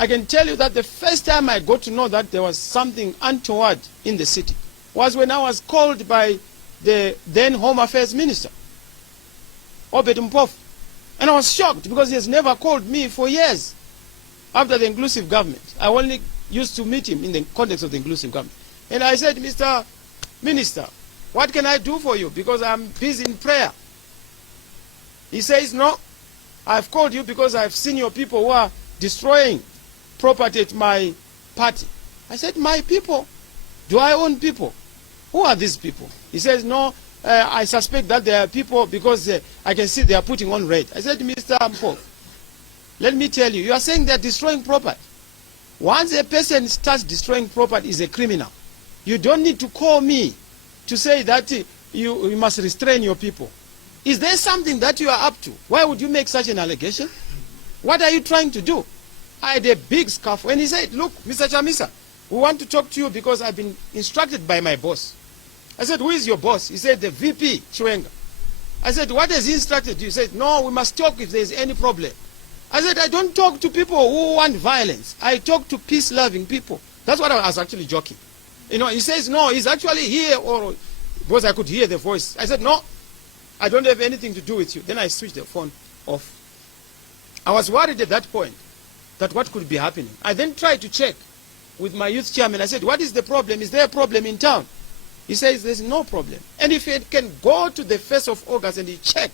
I can tell you that the first time I got to know that there was something untoward in the city was when I was called by the then Home Affairs Minister, Obert Mpofu. And I was shocked because he has never called me for years after the inclusive government. I only used to meet him in the context of the inclusive government. And I said, Mr. Minister, what can I do for you? Because I'm busy in prayer. He says, no, I've called you because I've seen your people who are destroying property at my party. I said, my people? Do I own people? Who are these people? He says, no, I suspect that they are people because I can see they are putting on red. I said, Mr. Mpofu, let me tell you, you are saying they are destroying property. Once a person starts destroying property, is a criminal. You don't need to call me to say that you must restrain your people. Is there something that you are up to? Why would you make such an allegation? What are you trying to do? I had a big scuffle. And he said, look, Mr. Chamisa, we want to talk to you because I've been instructed by my boss. I said, who is your boss? He said, the VP, Chiwenga. I said, what has he instructed you? He said, no, we must talk if there's any problem. I said, I don't talk to people who want violence. I talk to peace-loving people. That's what I was actually joking. You know, he says, no, he's actually here, or because I could hear the voice. I said, no, I don't have anything to do with you. Then I switched the phone off. I was worried at that point that what could be happening. I then tried to check with my youth chairman. I said, what is the problem? Is there a problem in town? He says, there's no problem. And if he can go to the 1st of August and he check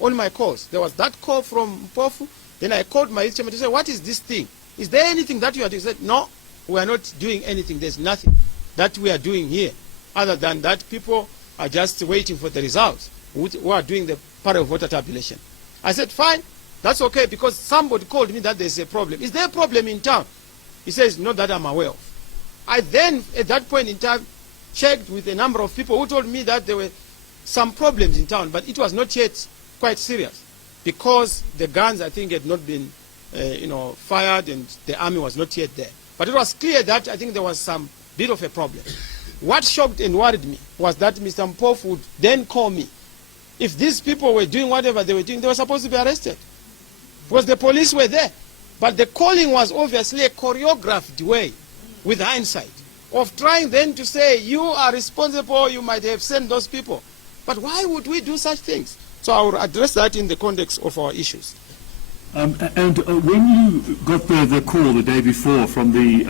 on my calls, there was that call from Mpofu. Then I called my youth chairman to say, what is this thing? Is there anything that you are doing? He said, no, we are not doing anything. There's nothing that we are doing here other than that people are just waiting for the results who are doing the parallel voter tabulation. I said, fine, that's okay, because somebody called me that there's a problem. Is there a problem in town? He says, not that I'm aware of. I then, at that point in time, checked with a number of people who told me that there were some problems in town, but it was not yet quite serious because the guns, I think, had not been fired and the army was not yet there. But it was clear that I think there was some bit of a problem. What shocked and worried me was that Mr. Mpofu would then call me. If these people were doing whatever they were doing, they were supposed to be arrested because the police were there. But the calling was obviously a choreographed way, with hindsight, of trying then to say, you are responsible, you might have sent those people. But why would we do such things? So I will address that in the context of our issues. And when you got the call the day before from the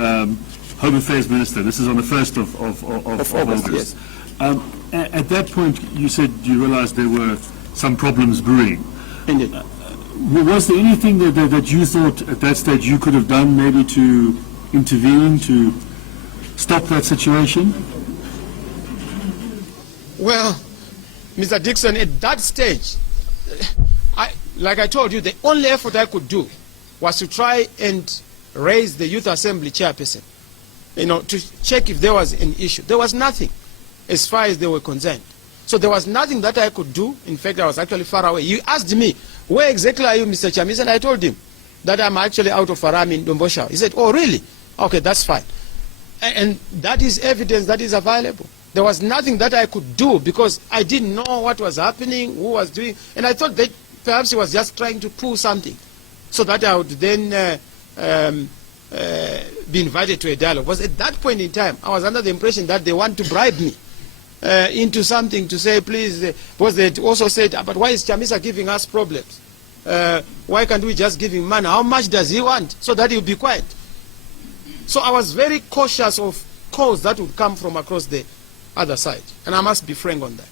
Home Affairs Minister, this is on the 1st of August, yes. At that point you said you realized there were some problems brewing. Indeed. Was there anything that you thought at that stage you could have done maybe to intervene, to stop that situation? Well, Mr. Dixon, at that stage, like I told you, the only effort I could do was to try and raise the Youth Assembly chairperson, to check if there was an issue. There was nothing as far as they were concerned. So there was nothing that I could do. In fact, I was actually far away. You asked me, where exactly are you, Mr. Chamisa? And I told him that I'm actually out of Farami in Dombosha. He said, oh, really? Okay, that's fine. And that is evidence that is available. There was nothing that I could do because I didn't know what was happening, who was doing. And I thought that perhaps he was just trying to pull something so that I would then be invited to a dialogue. Because at that point in time, I was under the impression that they want to bribe me into something to say, please, because they also said, but why is Chamisa giving us problems? Why can't we just give him money? How much does he want? So that he'll be quiet. So I was very cautious of calls that would come from across the other side. And I must be frank on that.